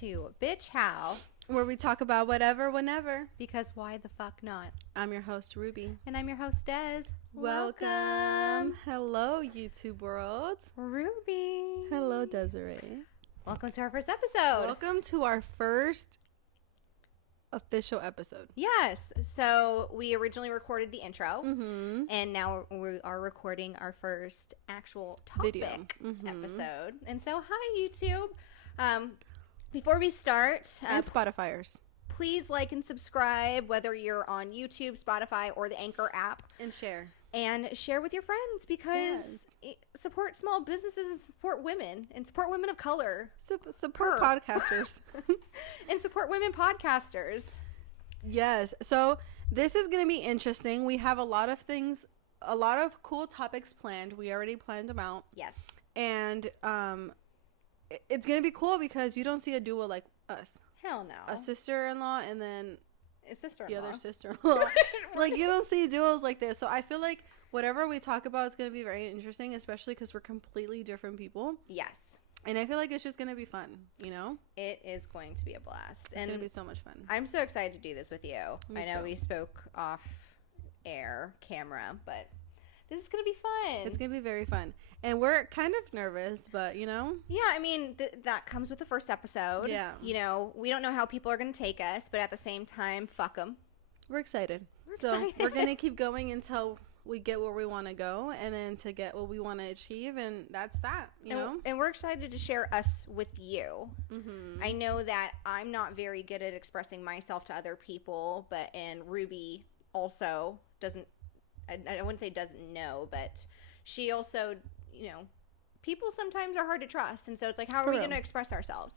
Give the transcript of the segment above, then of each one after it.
to Bitch How, where we talk about whatever, whenever. because why the fuck not? I'm your host, Ruby. And I'm your host, Des. Welcome. Hello, YouTube world. Ruby. Hello, Desiree. Welcome to our first episode. Welcome to our first official episode. Yes. So we originally recorded the intro, Mm-hmm. and now we are recording our first actual topic Video. Mm-hmm. episode. And so, hi, YouTube. Before we start, And Spotifyers. please like and subscribe, whether you're on YouTube, Spotify, or the Anchor app. And share. And share with your friends, because support small businesses and support women of color Support podcasters. and support women podcasters. Yes. So this is going to be interesting. We have a lot of things, a lot of cool topics planned. We already planned them out. Yes. And it's going to be cool because you don't see a duo like us. Hell no. A sister-in-law and then A sister-in-law. the other sister-in-law. Like, you don't see duos like this. So I feel like whatever we talk about is going to be very interesting, especially because we're completely different people. Yes. And I feel like it's just going to be fun, you know? It is going to be a blast. It's going to be so much fun. I'm so excited to do this with you. Me I know too. we spoke off air camera, but this is going to be fun. It's going to be very fun. And we're kind of nervous, but, you know? Yeah, I mean, that comes with the first episode. Yeah. You know, we don't know how people are going to take us, but at the same time, fuck them. We're excited. We're So excited. we're going to keep going until we get where we want to go and then to get what we want to achieve. And that's that, you know? And we're excited to share us with you. Mm-hmm. I know that I'm not very good at expressing myself to other people, and Ruby also doesn't, I wouldn't say doesn't know, but she also, you know, people sometimes are hard to trust. And so it's like, how are For we real. going to express ourselves?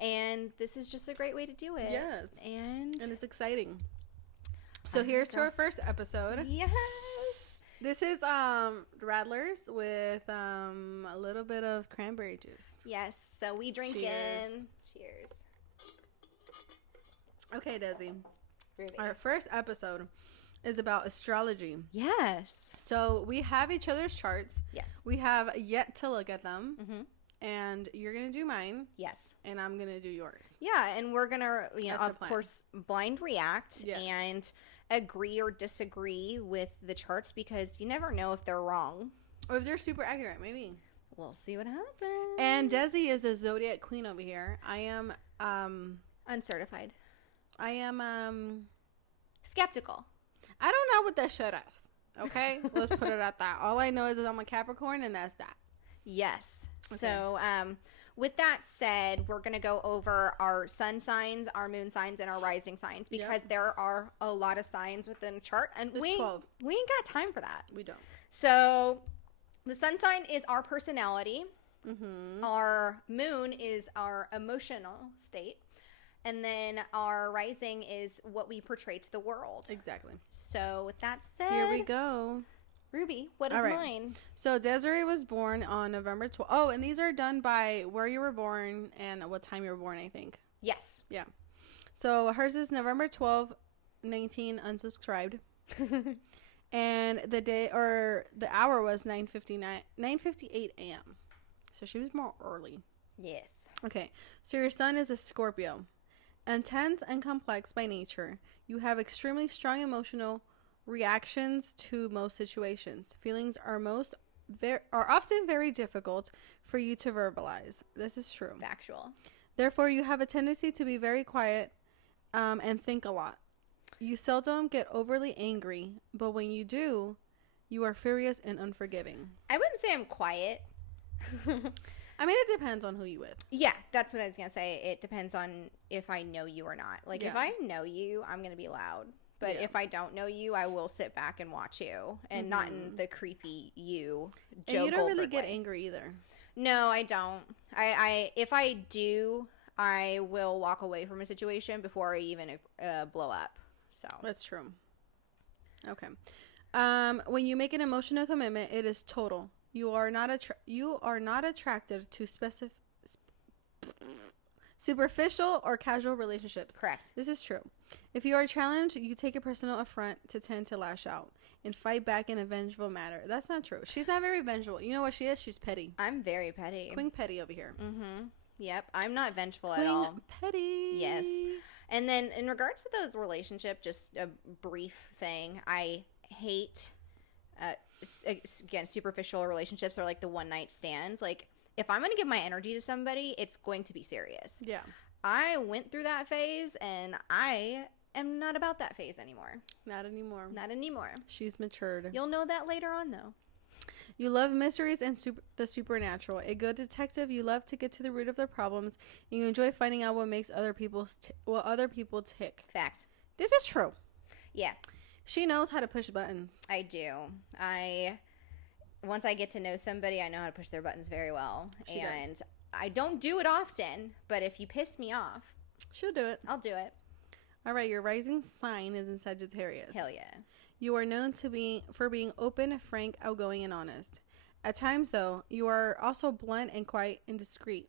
And this is just a great way to do it. Yes. And And it's exciting. So here's to our first episode. yes. This is Rattlers with a little bit of cranberry juice. Yes. So we drink Cheers. in. Cheers. Okay, Desi. Ruby. Our first episode is about astrology. Yes. So we have each other's charts. Yes. We have yet to look at them. Mm-hmm. And you're going to do mine. Yes. And I'm going to do yours. Yeah, and we're gonna, you know, That's the of plan. course, blind react Yes. and agree or disagree with the charts, because you never know if they're wrong. Or if they're super accurate, maybe. We'll see what happens. And Desi is the zodiac queen over here. I am uncertified, skeptical. I don't know what that shit is. Okay? Let's put it at that. All I know is that I'm a Capricorn and that's that. Yes. Okay. So, with that said, we're gonna go over our sun signs, our moon signs, and our rising signs, because there are a lot of signs within a chart, and There's we 12. ain't got time for that. We don't. So, the sun sign is our personality. Mm-hmm. Our moon is our emotional state. And then our rising is what we portray to the world. Exactly. So with that said, Here we go. Ruby, what is All right. mine? So Desiree was born on November 12th. Oh, and these are done by where you were born and what time you were born, I think. Yes. Yeah. So hers is November 12th, 19, unsubscribed. And the day or the hour was 9:58 a.m. So she was more early. Yes. Okay. So your sun is a Scorpio. Intense and complex by nature. You have extremely strong emotional reactions to most situations. Feelings are often very difficult for you to verbalize. This is true. Factual. Therefore, you have a tendency to be very quiet and think a lot. You seldom get overly angry, but when you do, you are furious and unforgiving. I wouldn't say I'm quiet. I mean, it depends on who you with. Yeah, that's what I was going to say. It depends on if I know you or not. Like, if Yeah. I know you, I'm going to be loud. But Yeah. if I don't know you, I will sit back and watch you. And not in the creepy you, Joe And you don't really Goldberg get way. angry either. No, I don't. I if I do, I will walk away from a situation before I even blow up. So That's true. Okay. When you make an emotional commitment, it is total. You are not attracted to superficial or casual relationships. correct. This is true. If you are challenged, you take a personal affront to tend to lash out and fight back in a vengeful manner. That's not true. She's not very vengeful. You know what she is? She's petty. I'm very petty. Queen petty over here. Mm-hmm. Yep. I'm not vengeful at Queen all. petty. Yes. And then in regards to those relationship, just a brief thing, I hate, again, superficial relationships or like the one night stands. Like, if I'm going to give my energy to somebody, it's going to be serious. Yeah. I went through that phase and I am not about that phase anymore. Not anymore. Not anymore. She's matured. You'll know that later on, though. You love mysteries and the supernatural. A good detective, you love to get to the root of their problems, and you enjoy finding out what makes other people tick. Facts. This is true. Yeah. She knows how to push buttons. I do. Once I get to know somebody, I know how to push their buttons very well. She does. I don't do it often, but if you piss me off, She'll do it. I'll do it. All right, your rising sign is in Sagittarius. Hell yeah. You are known for being open, frank, outgoing, and honest. At times, though, you are also blunt and quiet and discreet.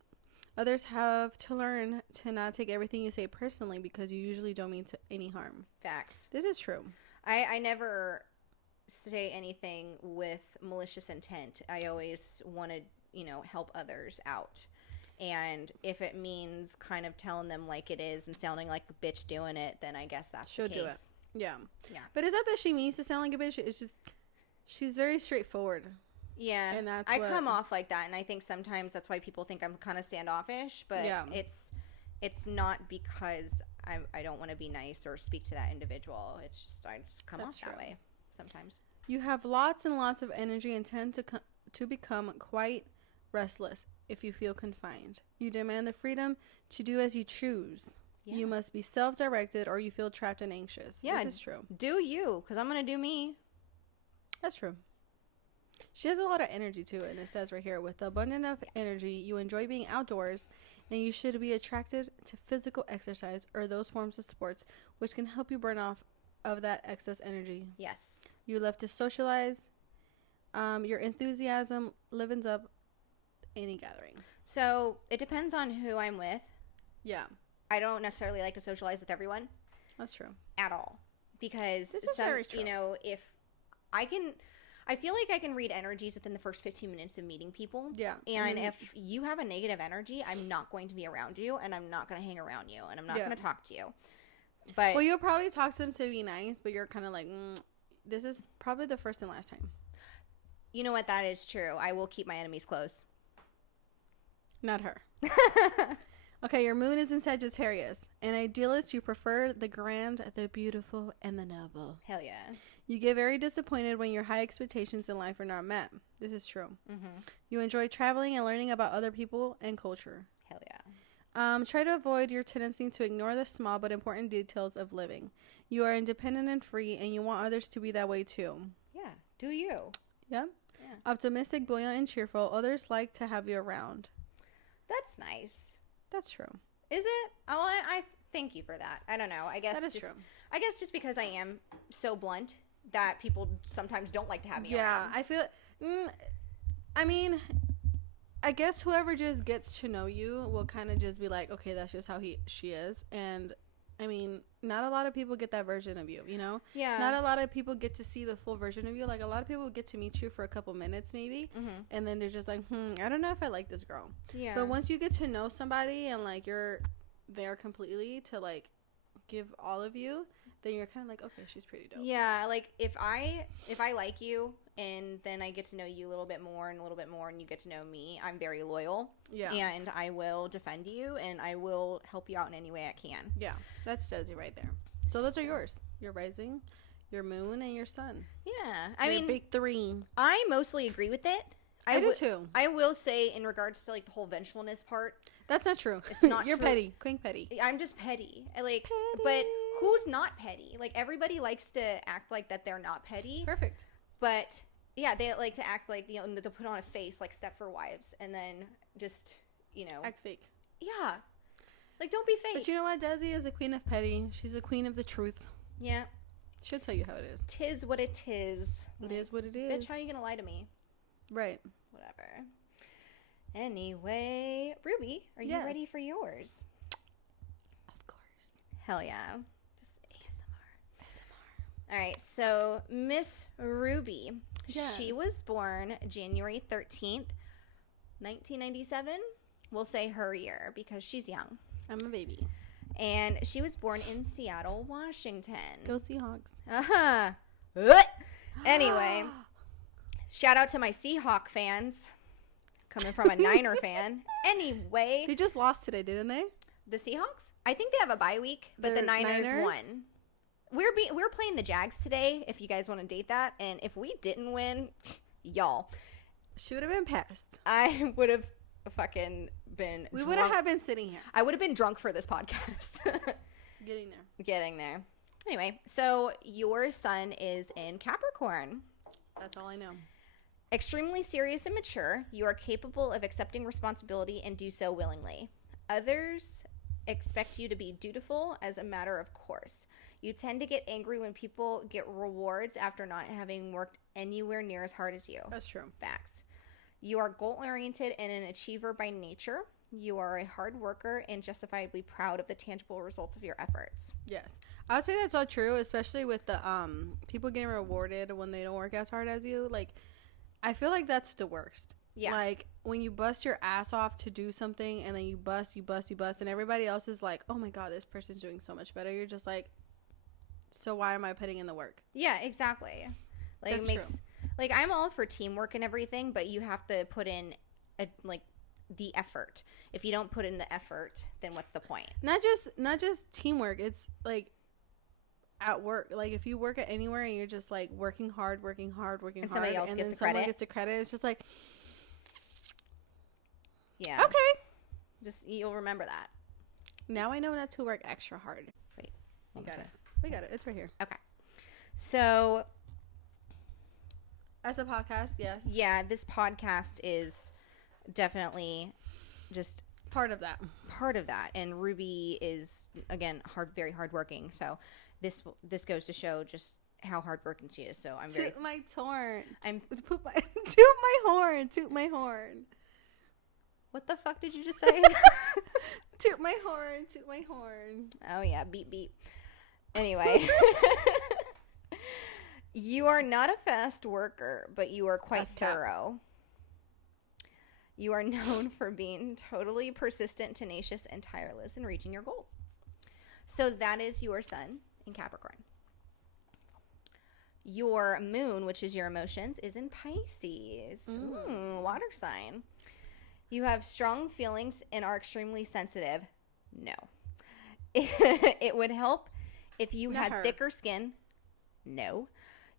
Others have to learn to not take everything you say personally because you usually don't mean any harm. Facts. This is true. I never say anything with malicious intent. I always want to, help others out. And if it means kind of telling them like it is and sounding like a bitch doing it, then I guess that's She'll the case. do it. Yeah. Yeah. But it's not that she means to sound like a bitch. It's just she's very straightforward. Yeah. And that's I come off like that, and I think sometimes that's why people think I'm kind of standoffish, but yeah. it's not because I don't want to be nice or speak to that individual. It's just I just come That's off true. that way sometimes. You have lots and lots of energy and tend to become quite restless if you feel confined. You demand the freedom to do as you choose. Yeah. You must be self-directed or you feel trapped and anxious. Yeah. This is true. Do you, because I'm going to do me. That's true. She has a lot of energy too, and it says right here, with abundant enough energy, you enjoy being outdoors, and you should be attracted to physical exercise or those forms of sports which can help you burn off of that excess energy. Yes. You love to socialize. Your enthusiasm livens up any gathering. So it depends on who I'm with. Yeah. I don't necessarily like to socialize with everyone. That's true. At all. Because, This is very true. if I feel like I can read energies within the first 15 minutes of meeting people. Yeah. And if you have a negative energy, I'm not going to be around you, and I'm not going to hang around you, and I'm not going to talk to you. But well, you'll probably talk to them to be nice, but you're kind of like, this is probably the first and last time. You know what? That is true. I will keep my enemies close. Not her. Okay, your moon is in Sagittarius. An idealist, you prefer the grand, the beautiful, and the noble. Hell yeah. You get very disappointed when your high expectations in life are not met. This is true. Mm-hmm. You enjoy traveling and learning about other people and culture. Hell yeah. Try to avoid your tendency to ignore the small but important details of living. You are independent and free, and you want others to be that way too. Yeah. Do you? Yeah. Yeah. Optimistic, buoyant, and cheerful. Others like to have you around. That's nice. That's true. Is it? Oh, I thank you for that. I don't know. I guess That is true. I guess just because I am so blunt that people sometimes don't like to have me Yeah, around. I feel. I mean, I guess whoever just gets to know you will kind of just be like, okay, that's just how she is, and I mean, not a lot of people get that version of you, you know? Yeah. Not a lot of people get to see the full version of you. Like, a lot of people get to meet you for a couple minutes, maybe, and then they're just like, I don't know if I like this girl. Yeah. But once you get to know somebody and, like, you're there completely to, like, give all of you, then you're kind of like, okay, she's pretty dope. Yeah, like, if I like you and then I get to know you a little bit more and a little bit more and you get to know me, I'm very loyal. Yeah. And I will defend you and I will help you out in any way I can. Yeah, that's Desi right there. So those are yours. Your rising, your moon, and your sun. Yeah. I Your mean, big three. I mostly agree with it. I do too. I will say, in regards to, like, the whole vengefulness part, That's not true. It's not You're true. petty. Queen petty. I'm just petty. Petty. But who's not petty? Like, everybody likes to act like that they're not petty. Perfect. But, yeah, they like to act like, they'll put on a face like Stepford Wives and then just, Act fake. Yeah. Like, don't be fake. But you know what? Desi is the queen of petty. She's the queen of the truth. Yeah. She'll tell you how it is. Tis what it is. It is what it is. Bitch, how you gonna lie to me? Right. Whatever. Anyway, Ruby, are you Yes. ready for yours? Of course. Hell yeah. Just ASMR. All right, so Miss Ruby, Yes. she was born January 13th, 1997. we'll say her year because she's young. I'm a baby. And she was born in Seattle, Washington. Go Seahawks. Uh-huh. Anyway, shout out to my Seahawk fans. Coming from a Niner fan. Anyway. They just lost today, didn't they? The Seahawks? I think they have a bye week, but the Niners won. We're playing the Jags today, if you guys want to date that. And if we didn't win, y'all. She would have been pissed. I would have fucking been We would have been sitting here. I would have been drunk for this podcast. Getting there. Anyway, so your sun is in Capricorn. That's all I know. Extremely serious and mature, you are capable of accepting responsibility and do so willingly. Others expect you to be dutiful as a matter of course. You tend to get angry when people get rewards after not having worked anywhere near as hard as you. That's true. Facts. You are goal-oriented and an achiever by nature. You are a hard worker and justifiably proud of the tangible results of your efforts. Yes. I would say that's all true, especially with the people getting rewarded when they don't work as hard as you. Like, I feel like that's the worst. Yeah. Like, when you bust your ass off to do something and then you bust, and everybody else is like, oh my God, this person's doing so much better. You're just like, so why am I putting in the work? Yeah, exactly. Like, that's it makes, true. Like, I'm all for teamwork and everything, but you have to put in, the effort. If you don't put in the effort, then what's the point? Not just teamwork. It's, like, at work. Like, if you work at anywhere and you're just, like, working hard, and somebody else gets the someone credit. gets a credit, it's just like, yeah. okay. Just, you'll remember that. Now I know not to work extra hard. Wait. We got it. It's right here. Okay. So, as a podcast, yes. yeah, this podcast is definitely just Part of that. And Ruby is, again, very hardworking. So this goes to show just how hardworking she is. So I'm very. Toot my horn. Toot my horn. What the fuck did you just say? Toot my horn. Oh yeah, beep beep. Anyway, you are not a fast worker, but you are quite thorough. You are known for being totally persistent, tenacious, and tireless in reaching your goals. So that is your sun in Capricorn. Your moon, which is your emotions, is in Pisces. Water sign. You have strong feelings and are extremely sensitive. No. It would help if you had thicker skin. No.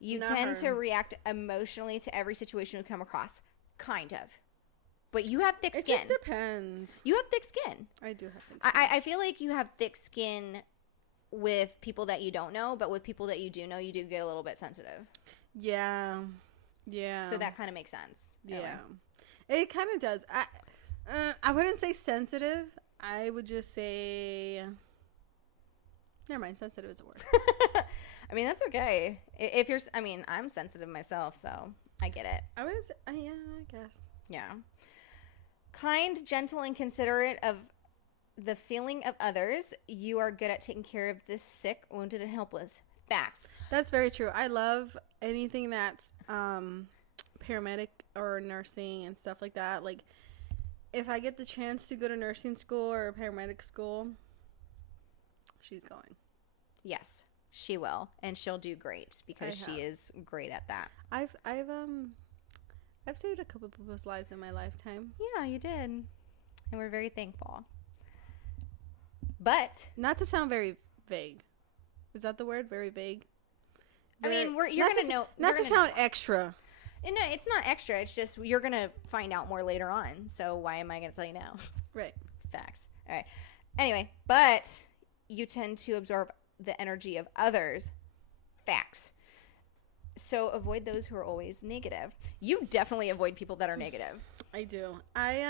You tend to react emotionally to every situation you come across. Kind of. But you have thick skin. It just depends. You have thick skin. I do have thick skin. I feel like you have thick skin with people that you don't know, but with people that you do know, you do get a little bit sensitive. Yeah. So that kind of makes sense. Yeah. It kind of does. I wouldn't say sensitive. I would just say... Never mind. Sensitive is a word. I mean, that's okay. If you're... I mean, I'm sensitive myself, so I get it. I wouldn't say... yeah, I guess. Yeah. Kind, gentle, and considerate of the feeling of others. You are good at taking care of the sick, wounded, and helpless. Facts. That's very true. I love anything that's paramedic or nursing and stuff like that. Like, if I get the chance to go to nursing school or paramedic school, she's going. Yes, she will, and she'll do great because she is great at that. I've saved a couple people's lives in my lifetime. Yeah, you did. And we're very thankful. But not to sound very vague. Is that the word? Very vague? I mean, you're going to know. Not to sound extra. No, it's not extra. It's just you're going to find out more later on. So why am I going to tell you now? Right. Facts. All right. Anyway, but you tend to absorb the energy of others. Facts. So avoid those who are always negative. You definitely avoid people that are negative. I do. I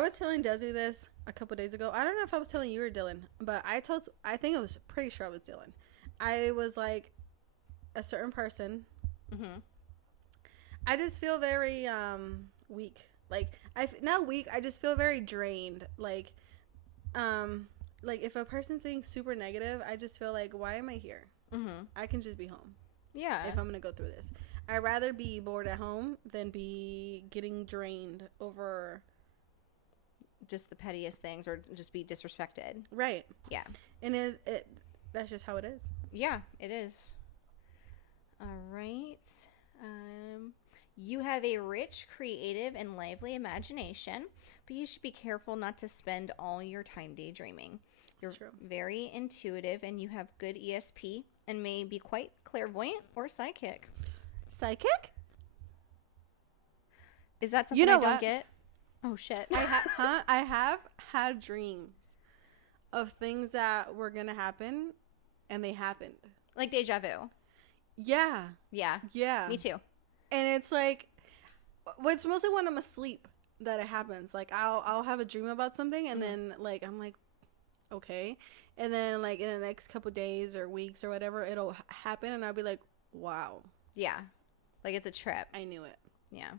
was telling Desi this a couple days ago. I don't know if I was telling you or Dylan, but I think it was pretty sure I was Dylan. I was like, a certain person. Mm-hmm. I just feel very weak. Like not weak. I just feel very drained. Like if a person's being super negative, I just feel like, why am I here? Mm-hmm. I can just be home. Yeah. If I'm going to go through this. I'd rather be bored at home than be getting drained over just the pettiest things or just be disrespected. Right. Yeah. And that's just how it is. Yeah, it is. All right. You have a rich, creative, and lively imagination, but you should be careful not to spend all your time daydreaming. You're very intuitive and you have good ESP and may be quite clairvoyant or psychic. Psychic? Is that something I don't get? Oh, shit. I have had dreams of things that were going to happen, and they happened. Like deja vu. Yeah. Yeah. Yeah. Me too. And it's like, it's mostly when I'm asleep that it happens. Like, I'll have a dream about something, and then, like, I'm like, okay. And then, like, in the next couple days or weeks or whatever, it'll happen, and I'll be like, wow. Yeah. Like, it's a trip. I knew it. Yeah.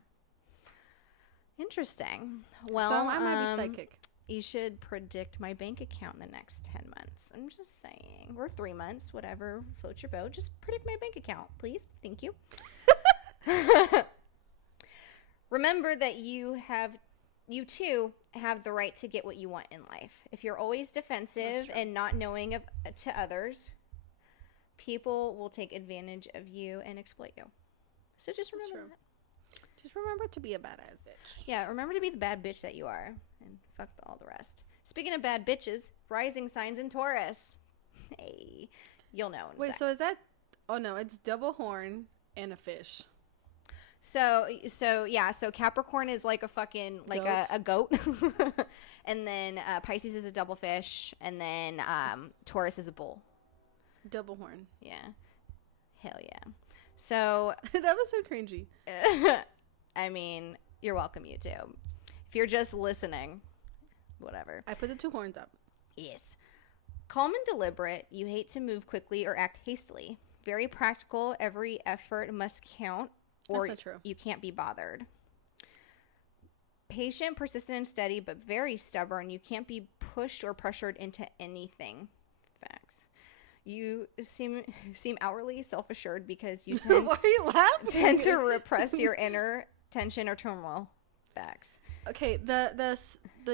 Interesting. Well, so I might be psychic. You should predict my bank account in the next 10 months. I'm just saying. Or 3 months, whatever. Float your boat. Just predict my bank account, please. Thank you. Remember that you too have the right to get what you want in life. If you're always defensive and not knowing to others, people will take advantage of you and exploit you. So just remember that. Just remember to be a badass bitch. Yeah, remember to be the bad bitch that you are. And fuck all the rest. Speaking of bad bitches, rising signs in Taurus. Hey, you'll know in a sec. So is that... Oh, no, it's double horn and a fish. So Capricorn is like a fucking, like a goat. And then Pisces is a double fish. And then Taurus is a bull. Double horn. Yeah. Hell yeah. So... That was so cringy. I mean, you're welcome, you too. If you're just listening, whatever. I put the 2 horns up. Yes. Calm and deliberate. You hate to move quickly or act hastily. Very practical. Every effort must count, or That's not true. You can't be bothered. Patient, persistent, and steady, but very stubborn. You can't be pushed or pressured into anything. Facts. You seem outwardly self-assured because you tend, Why are you laughing? tend to repress your inner tension or turmoil. Facts. Okay, the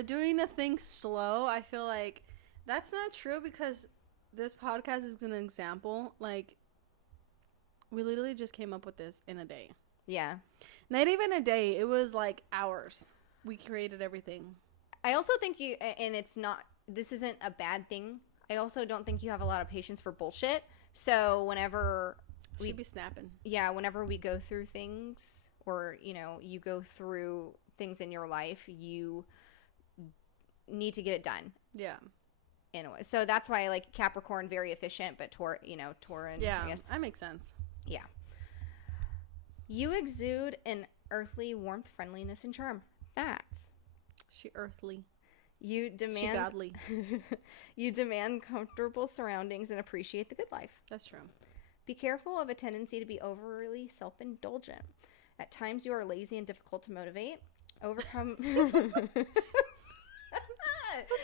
doing the thing slow, I feel like that's not true because this podcast is an example. Like, we literally just came up with this in a day. Yeah. Not even a day. It was like hours. We created everything. I also think this isn't a bad thing. I also don't think you have a lot of patience for bullshit. So whenever we be snapping. Yeah, whenever we go through things, or you go through things in your life, you need to get it done. Yeah. Anyway, so that's why I like Capricorn, very efficient, but Taurin. Yeah, I guess that makes sense. Yeah. You exude an earthly warmth, friendliness, and charm. Facts. She earthly. You demand. She godly. You demand comfortable surroundings and appreciate the good life. That's true. Be careful of a tendency to be overly self-indulgent. At times, you are lazy and difficult to motivate. Overcome.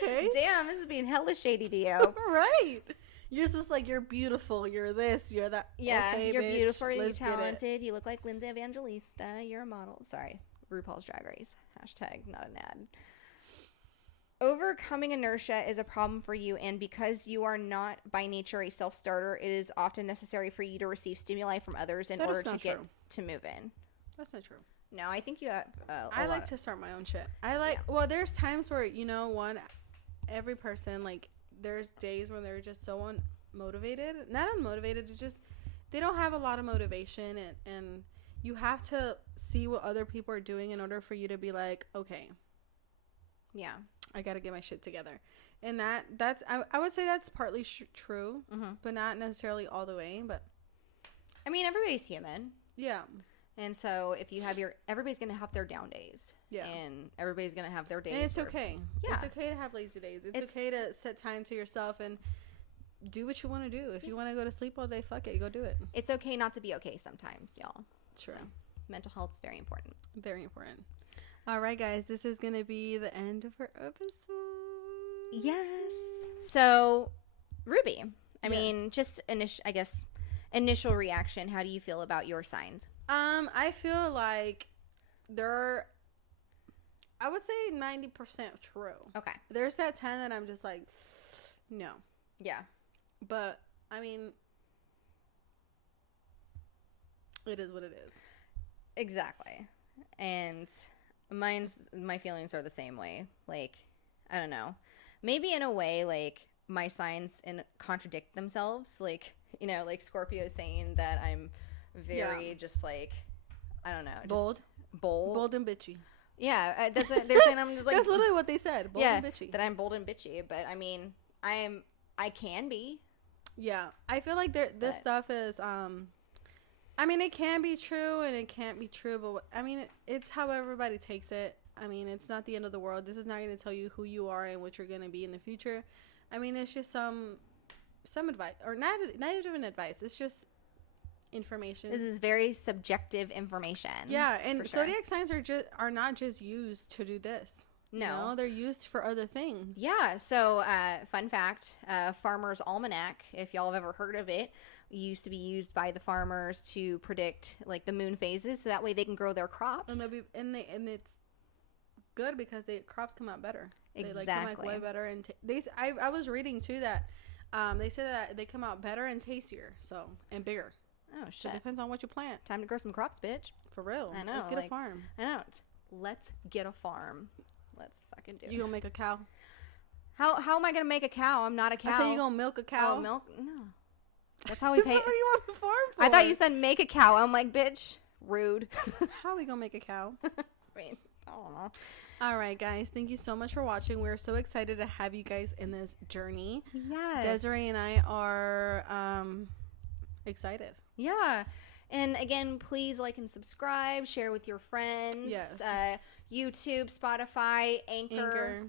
Okay. Damn, this is being hella shady to you. Right. You're just like, you're beautiful. You're this. You're that. Yeah, okay, you're bitch, beautiful. You're let's talented. You look like Lindsay Evangelista. You're a model. Sorry. RuPaul's Drag Race. Hashtag not an ad. Overcoming inertia is a problem for you, and because you are not by nature a self-starter, it is often necessary for you to receive stimuli from others in order to get to move in. That's not true. No, I think you have I like to start my own shit. Well, there's times where, every person, like, there's days when they're just so unmotivated. Not unmotivated, it's just, they don't have a lot of motivation, and you have to see what other people are doing in order for you to be like, okay. Yeah. I gotta get my shit together. And that's I would say that's partly true, but not necessarily all the way. But I mean, everybody's human. Yeah. And so if you have everybody's gonna have their down days. Yeah. And everybody's gonna have their days. And it's okay. Yeah. It's okay to have lazy days. It's okay to set time to yourself and do what you want to do. If you want to go to sleep all day, fuck it, go do it. It's okay not to be okay sometimes, y'all. True. So, mental health is very important. Very important. All right, guys, this is going to be the end of our episode. Yes. So, Ruby, I mean, just initial reaction. How do you feel about your signs? I feel like I would say 90% true. Okay. There's that 10 that I'm just like, no. Yeah. But, I mean, it is what it is. Exactly. And my feelings are the same way. Like, I don't know. Maybe in a way, like, my signs contradict themselves. Like, you know, like Scorpio saying that I'm very just like, I don't know. Bold. Bold and bitchy. Yeah. They're saying I'm just like. That's literally what they said. Bold and bitchy. That I'm bold and bitchy. But, I mean, I can be. Yeah. I feel like this stuff is, I mean, it can be true and it can't be true, but I mean, it's how everybody takes it. I mean, it's not the end of the world. This is not going to tell you who you are and what you're going to be in the future. I mean, it's just some advice, or not even advice. It's just information. This is very subjective information. Yeah, and zodiac signs are not just used to do this. No, you know, they're used for other things. Yeah. So, fun fact: Farmer's Almanac, if y'all have ever heard of it, used to be used by the farmers to predict like the moon phases, so that way they can grow their crops. And it's good because the crops come out better. Exactly. They come out way better, and I was reading too that they said that they come out better and tastier, and bigger. Oh shit! So it depends on what you plant. Time to grow some crops, bitch. For real. I know. Let's get a farm. I know. Let's get a farm. Let's fucking do it. You gonna make a cow? How am I gonna make a cow? I'm not a cow. I said you gonna milk a cow. Oh, milk? No. That's how we pay. That's what you want a farm for. I thought you said make a cow. I'm like, bitch, rude. How are we gonna make a cow? I mean, I don't know. All right, guys. Thank you so much for watching. We're so excited to have you guys in this journey. Yes. Desiree and I are excited. Yeah. And again, please like and subscribe. Share with your friends. Yes. YouTube, Spotify, Anchor.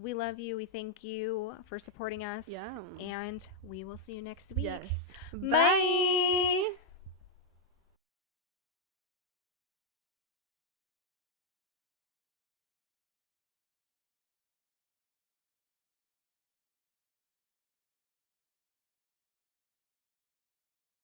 We love you. We thank you for supporting us. Yeah. And we will see you next week. Yes. Bye.